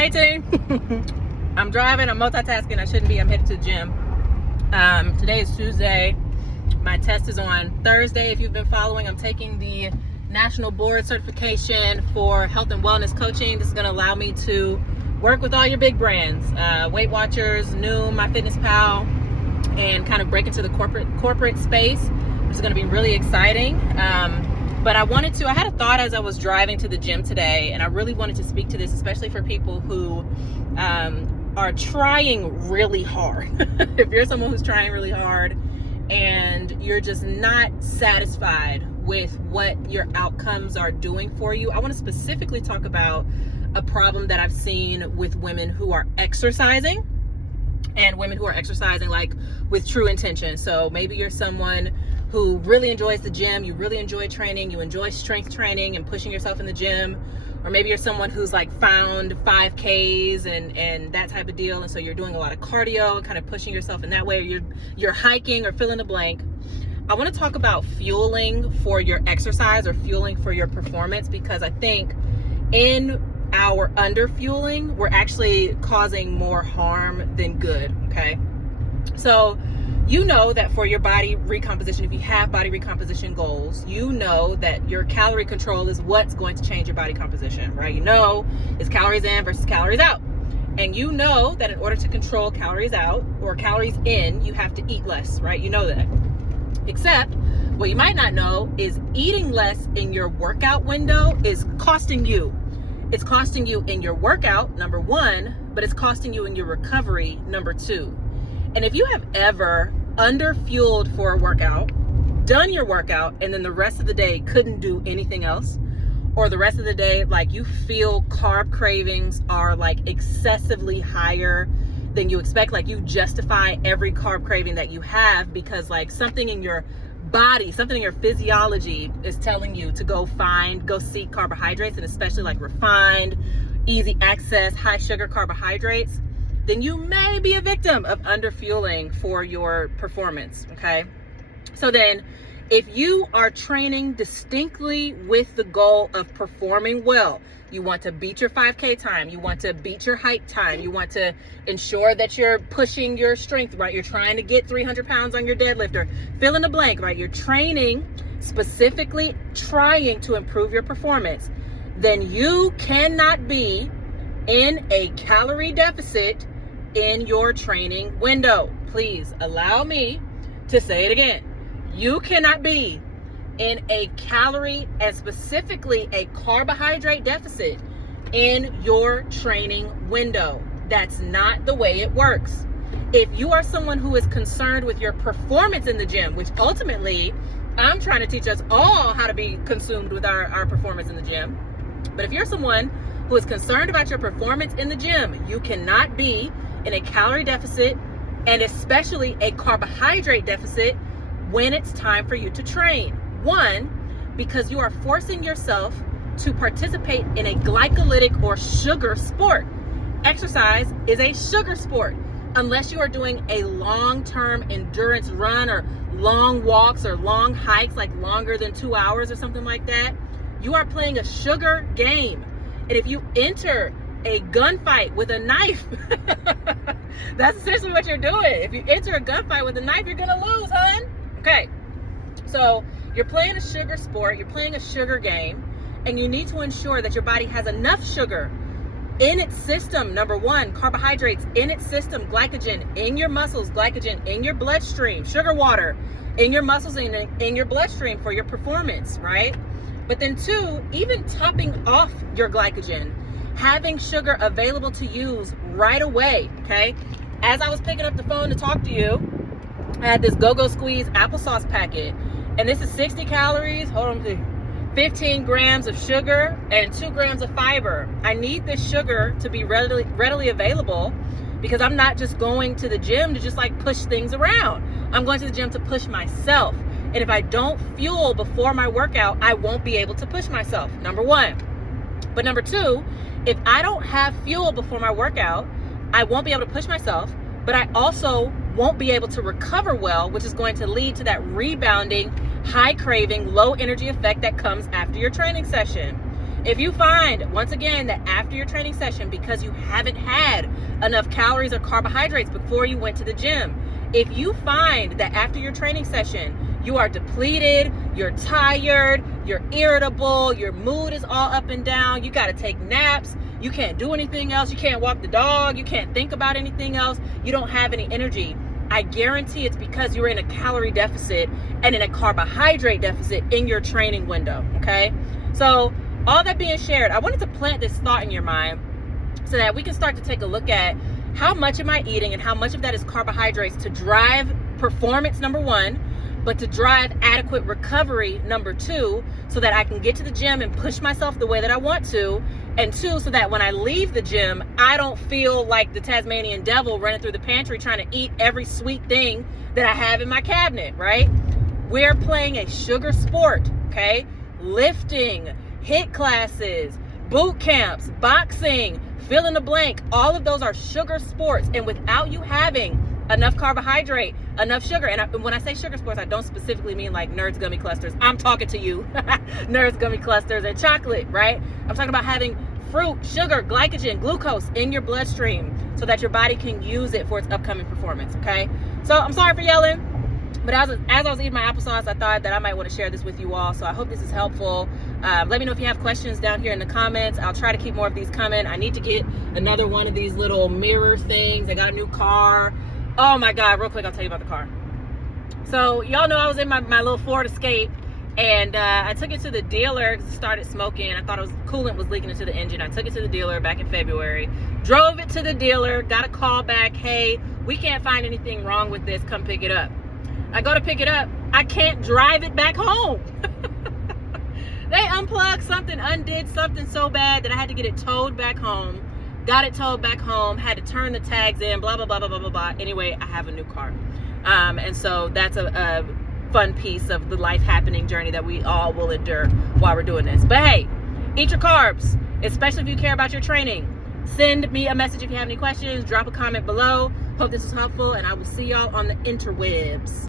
Hey team. I'm driving, I'm multitasking, I shouldn't be. I'm headed to the gym. Today is Tuesday. My test is on Thursday. If you've been following, I'm taking the National Board Certification for Health and Wellness Coaching. This is going to allow me to work with all your big brands, Weight Watchers, Noom, MyFitnessPal, and kind of break into the corporate space, which is going to be really exciting. But I had a thought as I was driving to the gym today, and I really wanted to speak to this, especially for people who are trying really hard. If you're someone who's trying really hard and you're just not satisfied with what your outcomes are doing for you, I want to specifically talk about a problem that I've seen with women who are exercising, and women who are exercising like with true intention. So maybe you're someone who really enjoys the gym, you really enjoy training, you enjoy strength training and pushing yourself in the gym, or maybe you're someone who's like found 5Ks and that type of deal, and so you're doing a lot of cardio and kind of pushing yourself in that way, or you're hiking or fill in the blank. I want to talk about fueling for your exercise or fueling for your performance, because I think in our under fueling, we're actually causing more harm than good. Okay, so you know that for your body recomposition, if you have body recomposition goals, you know that your calorie control is what's going to change your body composition, right? You know it's calories in versus calories out. And you know that in order to control calories out or calories in, you have to eat less, right? You know that. Except what you might not know is eating less in your workout window is costing you. It's costing you in your workout, number one, but it's costing you in your recovery, number two. And if you have ever under-fueled for a workout, done your workout, and then the rest of the day couldn't do anything else, or the rest of the day, like you feel carb cravings are like excessively higher than you expect, like you justify every carb craving that you have because like something in your body, something in your physiology is telling you to go seek carbohydrates, and especially like refined, easy access, high sugar carbohydrates, then you may be a victim of underfueling for your performance, okay? So then, if you are training distinctly with the goal of performing well, you want to beat your 5K time, you want to beat your hike time, you want to ensure that you're pushing your strength, right? You're trying to get 300 pounds on your deadlift, or fill in the blank, right? You're training, specifically trying to improve your performance, then you cannot be in a calorie deficit in your training window. Please allow me to say it again. You cannot be in a calorie and specifically a carbohydrate deficit in your training window. That's not the way it works. If you are someone who is concerned with your performance in the gym, which ultimately I'm trying to teach us all how to be consumed with our performance in the gym. But if you're someone who is concerned about your performance in the gym, you cannot be in a calorie deficit and especially a carbohydrate deficit when it's time for you to train. One, because you are forcing yourself to participate in a glycolytic or sugar sport. Exercise is a sugar sport. Unless you are doing a long-term endurance run or long walks or long hikes, like longer than 2 hours or something like that, you are playing a sugar game. And if you enter a gunfight with a knife, that's essentially what you're doing. If you enter a gunfight with a knife, you're gonna lose, hon. Okay, so you're playing a sugar sport, you're playing a sugar game, and you need to ensure that your body has enough sugar in its system. Number one, carbohydrates in its system, glycogen in your muscles, glycogen in your bloodstream, sugar water in your muscles and in your bloodstream for your performance, right? But then two, even topping off your glycogen, having sugar available to use right away, okay? As I was picking up the phone to talk to you, I had this Go-Go Squeeze applesauce packet, and this is 60 calories, 15 grams of sugar, and 2 grams of fiber. I need this sugar to be readily available because I'm not just going to the gym to just like push things around. I'm going to the gym to push myself. And if I don't fuel before my workout, I won't be able to push myself, number one. But number two, if I don't have fuel before my workout, I won't be able to push myself, but I also won't be able to recover well, which is going to lead to that rebounding, high craving, low energy effect that comes after your training session. If you find, once again, that after your training session, because you haven't had enough calories or carbohydrates before you went to the gym, if you find that after your training session, you are depleted, you're tired, you're irritable, your mood is all up and down, you got to take naps, you can't do anything else, you can't walk the dog, you can't think about anything else, you don't have any energy, I guarantee it's because you're in a calorie deficit and in a carbohydrate deficit in your training window, okay? So all that being shared, I wanted to plant this thought in your mind so that we can start to take a look at how much am I eating and how much of that is carbohydrates to drive performance, number one, but to drive adequate recovery, number two, so that I can get to the gym and push myself the way that I want to, and two, so that when I leave the gym, I don't feel like the Tasmanian devil running through the pantry trying to eat every sweet thing that I have in my cabinet, right? We're playing a sugar sport, okay? Lifting, HIIT classes, boot camps, boxing, fill in the blank, all of those are sugar sports. And without you having enough carbohydrate, enough sugar, and when I say sugar sports, I don't specifically mean like Nerds gummy clusters. I'm talking to you, Nerds gummy clusters and chocolate, right? I'm talking about having fruit, sugar, glycogen, glucose in your bloodstream so that your body can use it for its upcoming performance, okay? So I'm sorry for yelling. But as I was eating my applesauce, I thought that I might want to share this with you all. So I hope this is helpful. Let me know if you have questions down here in the comments. I'll try to keep more of these coming. I need to get another one of these little mirror things. I got a new car. Oh my God, real quick, I'll tell you about the car. So y'all know I was in my little Ford Escape, and I took it to the dealer because it started smoking. I thought coolant was leaking into the engine. I took it to the dealer back in February, drove it to the dealer, got a call back. Hey, we can't find anything wrong with this. Come pick it up. I go to pick it up. I can't drive it back home. They unplugged something, undid something so bad that I had to get it towed back home. Got it towed back home, had to turn the tags in, blah, blah, blah, blah, blah, blah, blah. Anyway, I have a new car. And so that's a fun piece of the life happening journey that we all will endure while we're doing this. But hey, eat your carbs, especially if you care about your training. Send me a message if you have any questions. Drop a comment below. Hope this was helpful, and I will see y'all on the interwebs.